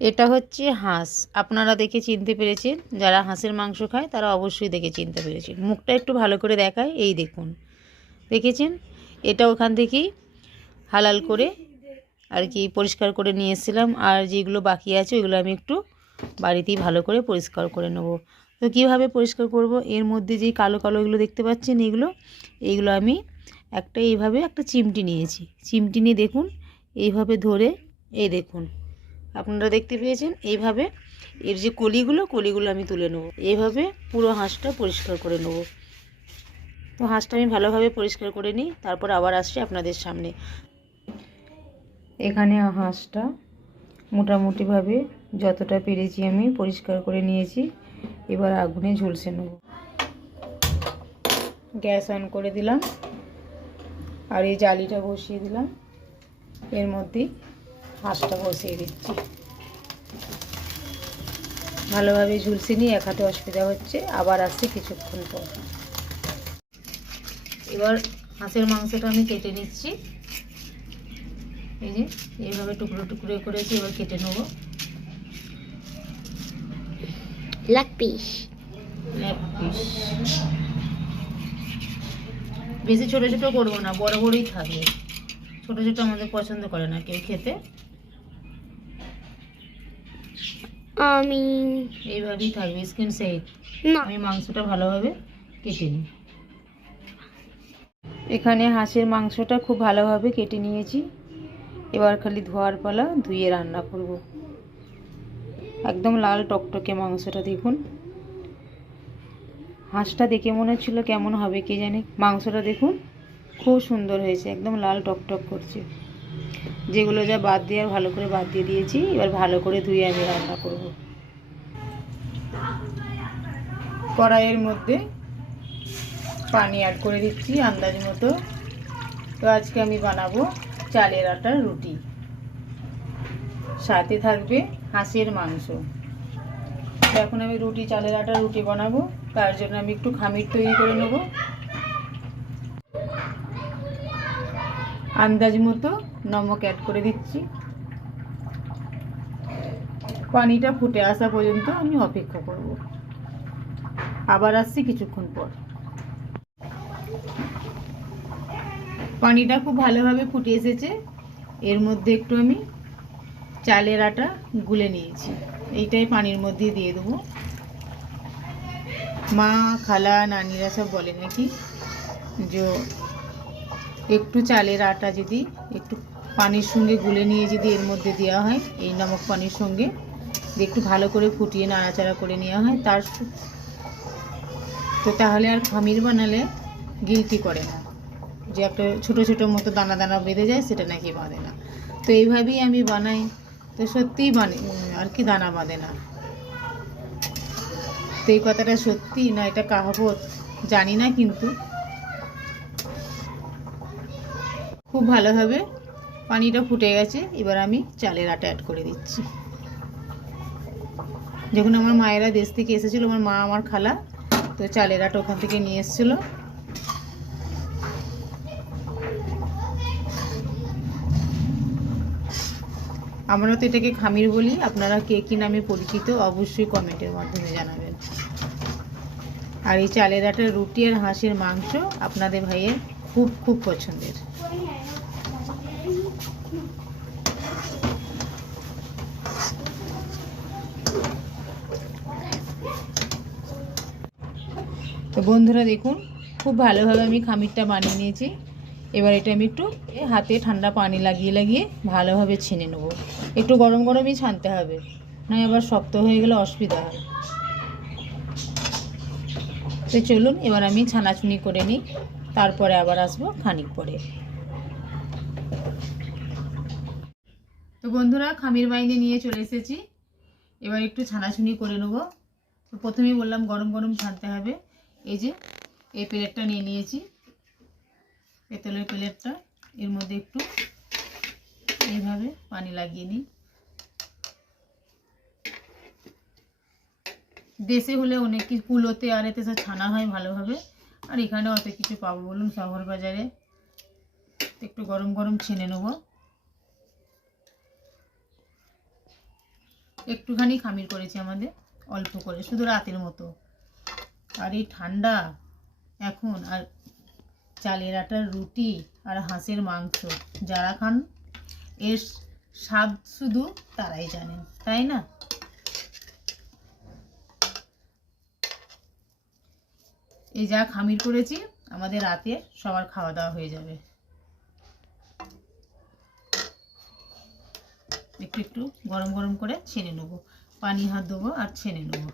এটা হচ্ছে হাঁস। আপনারা দেখে চিনতে পেরেছেন, যারা হাঁসের মাংস খায়, তারা অবশ্যই দেখে চিনতে পেরেছেন। মুখটা একটু ভালো করে দেখায়, এই দেখুন। দেখেছেন? এটা ওখান থেকেই হালাল করে আর কি পরিষ্কার করে নিয়ে এসেছিলাম। আর যেগুলো বাকি আছে, ওইগুলো আমি একটু বাড়িতেই ভালো করে পরিষ্কার করে নেব। তো কীভাবে পরিষ্কার করব? এর মধ্যে যেই কালো কালো এগুলো দেখতে পাচ্ছেন, এগুলো এইগুলো আমি একটা এইভাবে একটা চিমটি নিয়েছি। চিমটি নিয়ে দেখুন, এইভাবে ধরে, এই দেখুন। আপনারা দেখতে পেয়েছেন, এইভাবে এর যে কলিগুলো কলিগুলো আমি তুলে নেব। এইভাবে পুরো হাঁসটা পরিষ্কার করে নেব। তো হাঁসটা আমি ভালোভাবে পরিষ্কার করে নিই, তারপর আবার আসছি আপনাদের সামনে। এখানে হাঁসটা মোটামুটিভাবে যতটা পেরেছি আমি পরিষ্কার করে নিয়েছি। এবার আগুনে ঝলসে নেব। গ্যাস অন করে দিলাম। আর এই জালিটা বসিয়ে দিলাম। এর মধ্যেই হাঁসটা বসিয়ে দিচ্ছি। ভালোভাবে ঝুলসে নিয়ে এক হাতে অসুবিধা হচ্ছে আবার আসছে কিছুক্ষণ পর। এবার হাঁসের মাংসটা আমি কেটে নিচ্ছি। এই যে এইভাবে টুকরো টুকরো করেছি এবার কেটে নেব। লেগ পিস লেগ পিস বেশি ছোট ছোট করব না বড় বড়ই থাকবে। ছোট ছোট আমাদের পছন্দ করে না কেউ খেতে। আমি এইভাবেই থাকবে স্কিন না। আমি মাংসটা ভালোভাবে কেটে নিই। এখানে হাঁসের মাংসটা খুব ভালোভাবে কেটে নিয়েছি। এবার খালি ধোয়ার পালা ধুয়ে রান্না করব। একদম লাল টকটকে মাংসটা দেখুন। হাঁসটা দেখে মনে হচ্ছিল কেমন হবে কে জানে। মাংসটা দেখুন খুব সুন্দর হয়েছে একদম লাল টকটক করছে। যেগুলো যা বাদ দেওয়ার ভালো করে বাদ দিয়ে দিয়েছি, এবার ভালো করে ধুয়ে আমি রান্না করব। কড়াইয়ের মধ্যে পানি অ্যাড করে দিচ্ছি আন্দাজ মতো। তো আজকে আমি বানাবো চালের আটার রুটি। সাথে থাকবে হাঁসের মাংস। এখন আমি রুটি, চালের আটার রুটি বানাবো। তার জন্য আমি একটু খামির তৈরি করে নেব। আন্দাজ মতো নমক অ্যাড করে দিচ্ছি। পানিটা ফুটে আসা পর্যন্ত আমি অপেক্ষা করব। আবার আসছি কিছুক্ষণ পর। পানিটা খুব ভালোভাবে ফুটে এসেছে। এর মধ্যে একটু আমি চালের আটা গুলে নিয়েছি। এইটাই পানির মধ্যে দিয়ে দেবো। মা, খালা, নানিরা সব বলে নাকি যে একটু চালের আটা যদি, একটু পানির সঙ্গে গুলে নিয়ে যদি এর মধ্যে দেওয়া হয়, এই নমক পানির সঙ্গে একটু ভালো করে ফুটিয়ে নাড়াচাড়া করে নেওয়া হয়, তার তো তাহলে আর খামির বানালে গিলটি করে না। যে একটা ছোটো ছোটো মতো দানা দানা বেঁধে যায়, সেটা নাকি বাঁধে না। তো এইভাবেই আমি বানাই। তো সত্যিই বানি, আর কি দানা বাঁধে না। তো এই কথাটা সত্যি না, এটা কাহাবত? জানি না কিন্তু। খুব ভালোভাবে পানিটা ফুটে গেছে, এবার আমি চালের আটা অ্যাড করে দিচ্ছি। যখন আমার মায়েরা দেশ থেকে এসেছিল, আমার মা আমার খালা, তো চালের আটা ওখান থেকে নিয়ে এসেছিল। আমরা তো এটাকে খামির বলি, আপনারা কে কী নামে পরিচিত অবশ্যই কমেন্টের মাধ্যমে জানাবেন। আর এই চালের আটার রুটি আর হাঁসের মাংস আপনাদের ভাইয়ের খুব খুব পছন্দের। তো বন্ধুরা দেখুন, খুব ভালোভাবে আমি খামিরটা বানিয়ে নিয়েছি। এবার এটা আমি একটু হাতে ঠান্ডা পানি লাগিয়ে লাগিয়ে ভালোভাবে ছেনে নেব। একটু গরম গরমই ছানতে হবে, নয় আবার শক্ত হয়ে গেলে অসুবিধা হয়। তো চলুন, এবার আমি ছানাছুনি করে নিই, তারপরে আবার আসব খানিক পরে। তো বন্ধুরা, খামির বাইনে নিয়ে চলে এসেছি। এবার একটু ছানাছুনি করে নেব। তো প্রথমেই বললাম গরম গরম ছানতে হবে। এই যে, এই প্লেটটা নিয়ে নিয়েছি। পেতলের প্লেটটা, এর মধ্যে একটু এইভাবে পানি লাগিয়ে নিই। দেশে হলে অনেক কিছু কুলোতে আর এতে সব ছানা হয় ভালোভাবে। আর এখানে অত কিছু পাবো বলুন, শহর বাজারে। একটু গরম গরম ছেনে নেব। একটুখানি খামির করেছি আমাদের, অল্প করে, শুধু রাতের মতো। আর এই ঠান্ডা এখন, আর চালের আটার রুটি আর হাঁসের মাংস, যারা খান, এর স্বাদ শুধু তারাই জানেন, তাই না? এই যা খামির করেছি, আমাদের রাতে সবার খাওয়া দাওয়া হয়ে যাবে। একটু একটু গরম গরম করে ছেনে নেব। পানি হাত দেবো আর ছেনে নেব।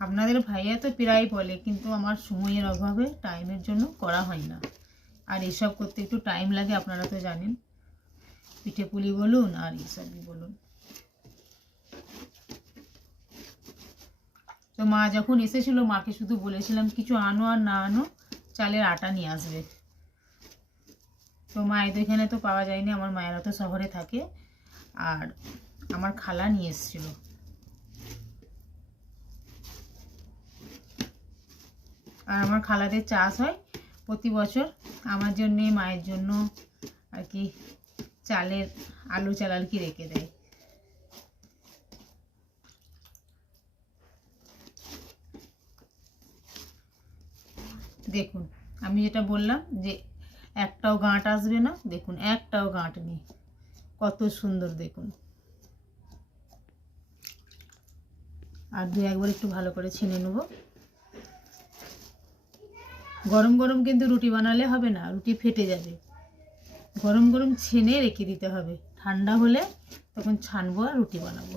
আপনাদের ভাইয়া তো প্রায় বলে, কিন্তু আমার সময়ের অভাবে টাইমের জন্য করা হয় না। আর এসব করতে একটু টাইম লাগে, আপনারা তো জানেন। পিঠে পুলি বলুন আর এসবই বলুন। তো মা যখন এসেছিল, মাকে শুধু বলেছিলাম, কিছু আনো আর না আনো, চালের আটা নিয়ে আসবে। তো মায়ের তো এখানে তো পাওয়া যায়নি, আমার মায়েরা তো শহরে থাকে। আর আমার খালা নিয়ে এসেছিল। আর আমার খালাদের চাষ হয় প্রতি বছর। আমার জন্যে, মায়ের জন্য আর কি চালের আলু চাল আর কি রেখে দেয়। দেখুন, আমি যেটা বললাম যে একটাও গাঁট আসবে না, দেখুন, একটাও গাঁট নেই। কত সুন্দর দেখুন। আর দু একবার একটু ভালো করে ছিনে নেব। গরম গরম কিন্তু রুটি বানালে হবে না, রুটি ফেটে যাবে। গরম গরম ছেনে রেখে দিতে হবে। ঠান্ডা হলে তখন ছানবো আর রুটি বানাবো।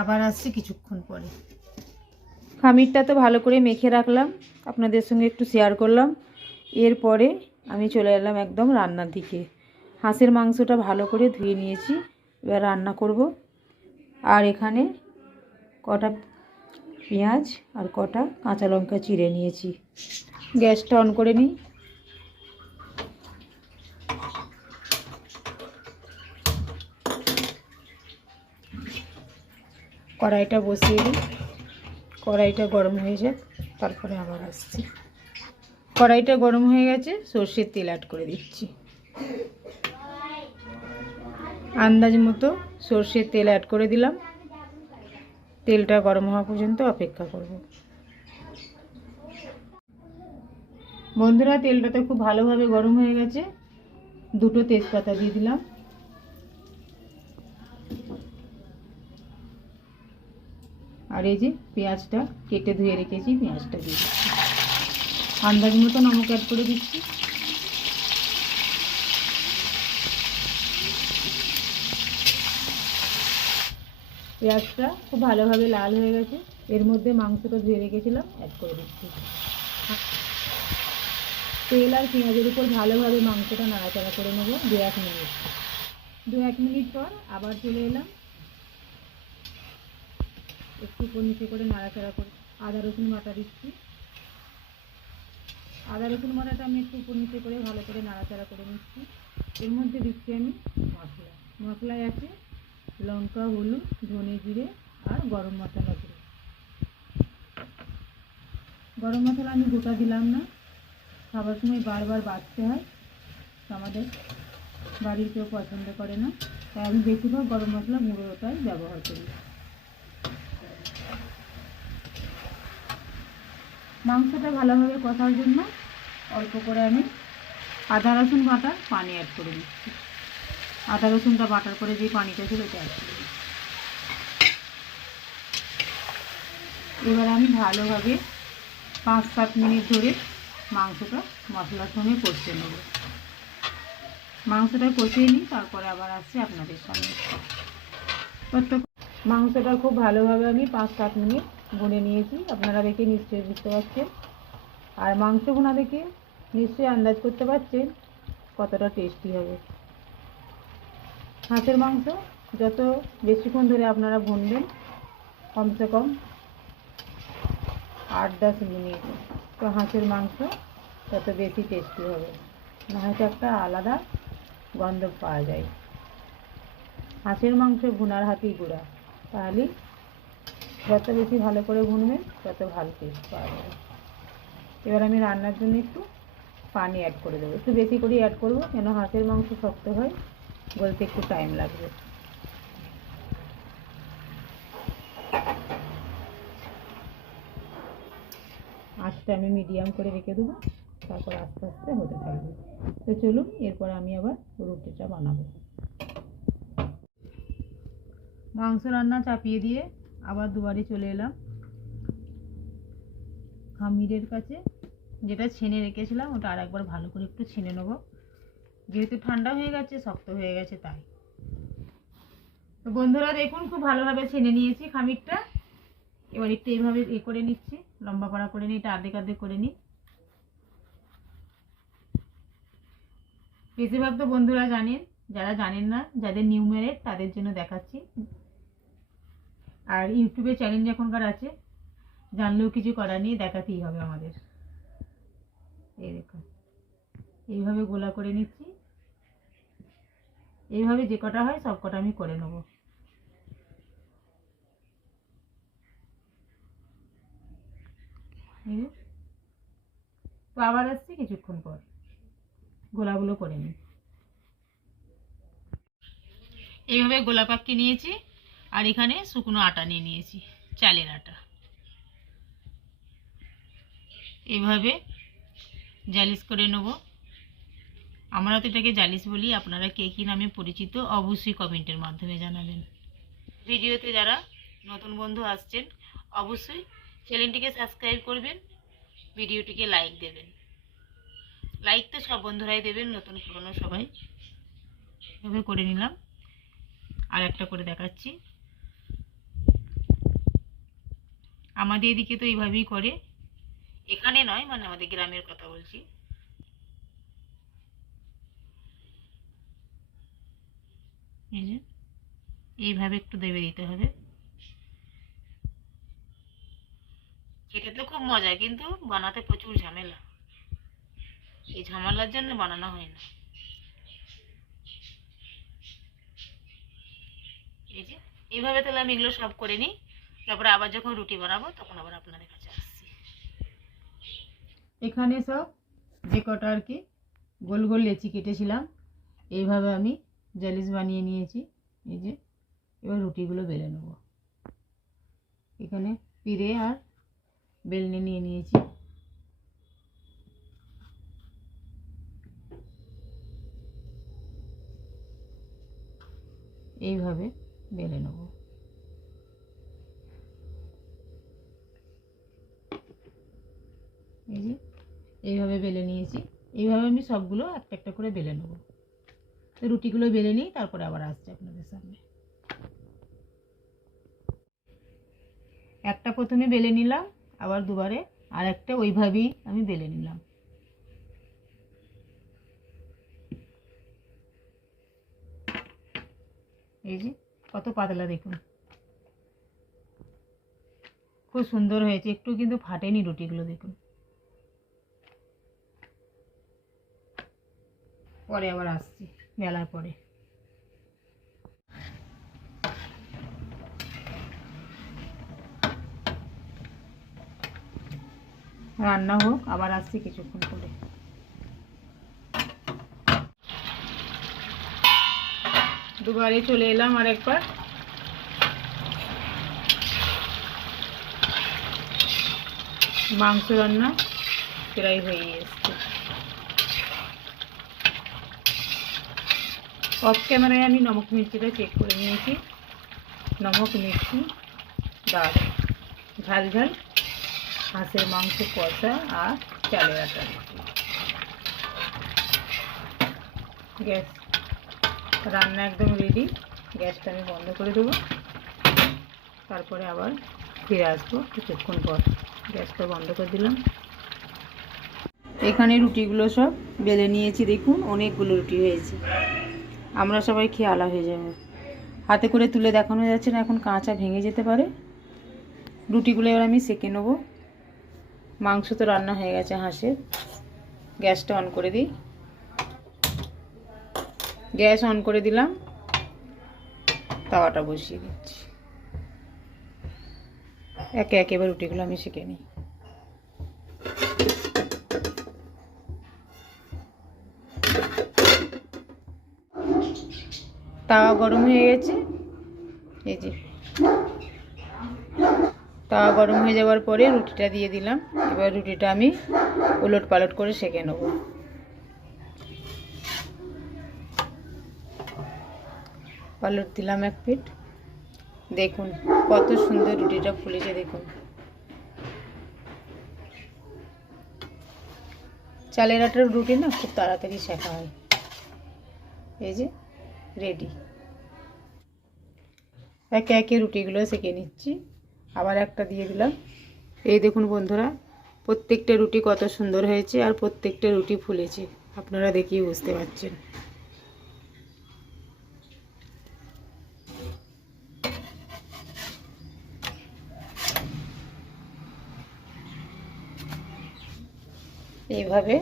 আবার আসছি কিছুক্ষণ পরে। খামিরটা তো ভালো করে মেখে রাখলাম, আপনাদের সঙ্গে একটু শেয়ার করলাম। এরপরে আমি চলে এলাম একদম রান্নার দিকে। হাঁসের মাংসটা ভালো করে ধুয়ে নিয়েছি, এবার রান্না করব। আর এখানে কটা পেঁয়াজ আর কটা কাঁচা লঙ্কা চিড়ে নিয়েছি। গ্যাসটা অন করে নিই। কড়াইটা বসিয়ে দিই। কড়াইটা গরম হয়ে যাক, তারপরে আবার আসছি। কড়াইটা গরম হয়ে গেছে, সর্ষের তেল অ্যাড করে দিচ্ছি। আন্দাজ মতো সর্ষের তেল অ্যাড করে দিলাম। তেলটা গরম হওয়া পর্যন্ত অপেক্ষা করব। বন্ধুরা, তেলটা তো খুব ভালোভাবে গরম হয়ে গেছে। দুটো তেজপাতা দিয়ে দিলাম। আর এই যে পেঁয়াজটা কেটে ধুয়ে রেখেছি, পেঁয়াজটা দিয়ে দিচ্ছি। আন্দাজ মতো নমক অ্যাড করে দিচ্ছি। পেঁয়াজটা খুব ভালোভাবে লাল হয়ে গেছে। এর মধ্যে মাংসটা ধুয়ে রেখেছিলাম অ্যাড করে দিচ্ছি। তেল আর পেঁয়াজের উপর ভালোভাবে মাংসটা নাড়াচাড়া করে নেব দু এক মিনিট। দু এক মিনিট পর আবার চলে এলাম। একটু উপর নিচে করে নাড়াচাড়া করে আদা, রসুন বাটা দিচ্ছি। আদা, রসুন বাটাটা আমি একটু উপর নিচে করে ভালো করে নাড়াচাড়া করে নিচ্ছি। এর মধ্যে দিচ্ছি আমি মশলা। মশলায় আছে লঙ্কা, হলুদ, ধনে জিরে আর গরম মশলা গুঁড়ো। গরম মশলা আমি গোটা দিলাম না। খাবার সময় বারবার বাড়তে হয়। আমাদের বাড়ির কেউ পছন্দ করে না। তাই আমি বেশিরভাগ গরম মশলা গুঁড়োটাই ব্যবহার করি। মাংসটা ভালোভাবে কষার জন্য অল্প করে আমি আদা, রসুন বাটা, পানি অ্যাড করে দিচ্ছি। আদা, রসুনটা বাটার করে যে পানিটা ছিল ওটা অ্যাড করে এবার আমি ভালোভাবে পাঁচ, সাত মিনিট ধরে মাংসটা মশলার সঙ্গে কষিয়ে নেব। মাংসটা কষিয়ে নিই, তারপরে আবার আসছি আপনাদের সামনে। মাংসটা খুব ভালোভাবে আমি পাঁচ, সাত মিনিট ভুনে নিয়েছি। আপনারা দেখে নিশ্চয়ই বুঝতে পারছেন। আর মাংস ভুনা দেখে নিশ্চয়ই আন্দাজ করতে পারছেন কতটা টেস্টি হবে। হাঁসের মাংস যত বেশিক্ষণ ধরে আপনারা ভুনবেন কমসে কম আট দশ মিনিট। তো হাঁসের মাংস তত বেশি টেস্টি হবে। না হয়তো একটা আলাদা গন্ধ পাওয়া যায়। হাঁসের মাংস ভুনার হাতেই গুঁড়া। তাহলে যত বেশি ভালো করে ভুনবেন তত ভালো টেস্ট পাওয়া যাবে। এবার আমি রান্নার জন্য একটু পানি অ্যাড করে দেবো। একটু বেশি করে অ্যাড করব কেন হাঁসের মাংস শক্ত হয়, গলতে একটু টাইম লাগবে। আঁচটা আমি মিডিয়াম করে রেখে দেবো, তারপর আস্তে আস্তে হতে থাকবে। তো চলুন, এরপর আমি আবার রুটিটা বানাবো। মাংস রান্না চাপিয়ে দিয়ে আবার দুবারে চলে এলাম। খামিরের কাছে, যেটা ছেনে রেখেছিলাম, ওটা আর একবার ভালো করে একটু ছেনে নেব। যেহেতু ঠান্ডা হয়ে গেছে, শক্ত হয়ে গেছে তাই। তো বন্ধুরা, দেখুন, খুব ভালোভাবে ছেনে নিয়েছি খামিরটা। এবার একটু এইভাবে এ করে নিচ্ছি, লম্বা পাড়া করে নিই, এটা আর্ধেক আর্ধেক করে নিই। বেশিরভাগ তো বন্ধুরা জানেন, যারা জানেন না, যাদের নিউ ম্যারেড তাদের জন্য দেখাচ্ছি। আর ইউটিউবে চ্যালেঞ্জ এখনকার আছে। জানলেও কিছু করার নেই, দেখাতেই হবে আমাদের। এই দেখুন এইভাবে গোলা করে নিচ্ছি। এইভাবে যে কটা হয়, সব কটা আমি করে নেব। তো আবার আসছি কিছুক্ষণ পর। গোলাগুলো করে নিই। এইভাবে গোলা পাক্কি নিয়েছি। আর এখানে শুকনো আটা নিয়ে নিয়েছি, চালের আটা। এভাবে জালিশ করে নেব। আমরা তো এটাকে জালিশ বলি, আপনারা কে কী নামে পরিচিত অবশ্যই কমেন্টের মাধ্যমে জানাবেন। ভিডিওতে যারা নতুন বন্ধু আসছেন, অবশ্যই চ্যানেলটিকে সাবস্ক্রাইব করবেন, ভিডিওটিকে লাইক দেবেন। লাইক তো সব বন্ধুরাই দেবেন, নতুন পুরনো সবাই। এভাবে করে নিলাম। আর একটা করে দেখাচ্ছি। আমাদের এদিকে তো এইভাবেই করে। এখানে নয় মানে আমাদের গ্রামের কথা বলছি। এইভাবে একটু দেবে দিতে হবে। খেতে তো খুব মজা, কিন্তু বানাতে প্রচুর ঝামেলা। এই ঝামেলার জন্য বানানো হয় না। এই যে, এইভাবে তাহলে আমি এগুলো সব করে নিই। তারপরে আবার যখন রুটি বানাবো, তখন আবার আপনাদের কাছে আসছি। এখানে সব যে কটা আর কি গোল গোল লেচি কেটেছিলাম, এইভাবে আমি জালিশ বানিয়ে নিয়েছি। এই যে, এবার রুটিগুলো বেলে নেব। এখানে পিড়ে আর বেলনে নিয়ে নিয়েছি। এইভাবে বেলে নেব। এই যে, এইভাবে বেলে নিয়েছি। এইভাবে আমি সবগুলো একটা একটা করে বেলে নেব। তো রুটিগুলো বেলে নিই তারপরে আবার আসছে আপনাদের সামনে। একটা প্রথমে বেলে নিলাম, আবার দুবারে আর একটা ওইভাবেই আমি বেলে নিলাম। এই যে, কত পাতলা দেখুন। খুব সুন্দর হয়েছে, একটু কিন্তু ফাটেনি রুটিগুলো দেখুন। পরে আবার আসছি, মেলার পরে। রান্না হোক, আবার আসছি কিছুক্ষণ পরে। দুবারে চলে এলাম আর একবার। মাংস রান্না প্রায় হয়ে এসছে অফ ক্যামেরায় আমি নমক মির্চিটা চেক করে নিয়েছি। নমক মির্চি ডাল ঝাল ঝাল, হাঁসের মাংস কষা আর চালের আটা। গ্যাস, রান্না একদম রেডি গ্যাসটা আমি বন্ধ করে দেবো। তারপরে আবার ফিরে আসব কিছুক্ষণ পর। গ্যাসটা বন্ধ করে দিলাম। এখানে রুটিগুলো সব বেলে নিয়েছি, দেখুন, অনেকগুলো রুটি হয়েছে। আমরা সবাই খেয়ে আলা হয়ে যাব। হাতে করে তুলে দেখানো যাচ্ছে না, এখন কাঁচা ভেঙে যেতে পারে। রুটিগুলো এবার আমি সেকে নেব। মাংস তো রান্না হয়ে গেছে হাঁসের। গ্যাসটা অন করে দিই। গ্যাস অন করে দিলাম। তাওয়াটা বসিয়ে দিচ্ছি। একে একে এবার রুটিগুলো আমি শিখে নিই। তাওয়া গরম হয়ে গেছে। এই যে। তাওয়া গরম হয়ে যাওয়ার পরে রুটিটা দিয়ে দিলাম। এবার রুটিটা আমি উলট পালট করে সেঁকে নেব। পালট দিলাম এক পিঠ। দেখুন, কত সুন্দর রুটিটা ফুলেছে, দেখুন। চালের আটার রুটি না খুব তাড়াতাড়ি শেখা হয়। এই যে। রেডি একে একে রুটিগুলো সেঁকে নিচ্ছি। আবার একটা দিয়ে দিলাম। এই দেখুন বন্ধুরা, প্রত্যেকটা রুটি কত সুন্দর হয়েছে আর প্রত্যেকটা রুটি ফুলেছে। আপনারা দেখিয়ে বুঝতে পারছেন। এইভাবে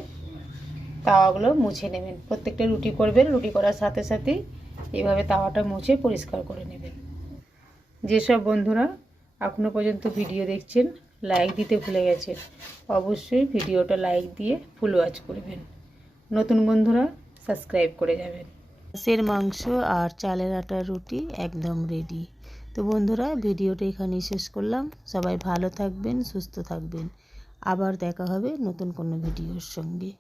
তাওয়াগুলো মুছে নেবেন। প্রত্যেকটা রুটি করবেন, রুটি করার সাথে সাথেই এইভাবে তাওয়াটা মুছে পরিষ্কার করে নেবেন। যেসব বন্ধুরা এখনও পর্যন্ত ভিডিও দেখছেন লাইক দিতে ভুলে গেছেন, অবশ্যই ভিডিওটা লাইক দিয়ে ফুল ওয়াচ করবেন। নতুন বন্ধুরা সাবস্ক্রাইব করে যাবেন। মাছের মাংস আর চালের আটার রুটি একদম রেডি তো বন্ধুরা, ভিডিওটা এখানেই শেষ করলাম। সবাই ভালো থাকবেন, সুস্থ থাকবেন। আবার দেখা হবে নতুন কোনো ভিডিওর সঙ্গে।